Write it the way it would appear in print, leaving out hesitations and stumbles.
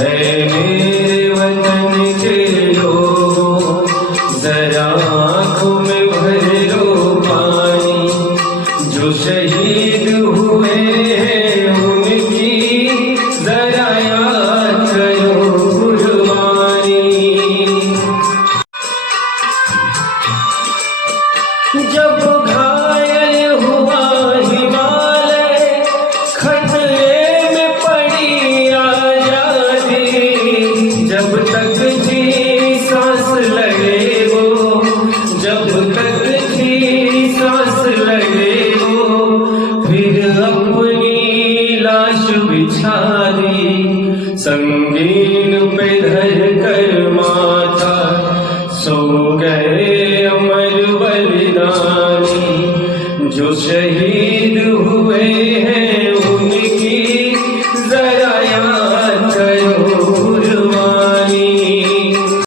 है मेरे वतन के लोगों, जरा आँखों में भर लो पानी। जो शहीद हुए हैं उनकी जरा याद करो कुर्बानी। जब घायल हुआ हिमालय, खतरे में पड़ी आजादी। जब तक थी सांस लगे वो, जब तक थी सांस लगे वो, फिर अपनी लाश बिछा दी संगीन पे धर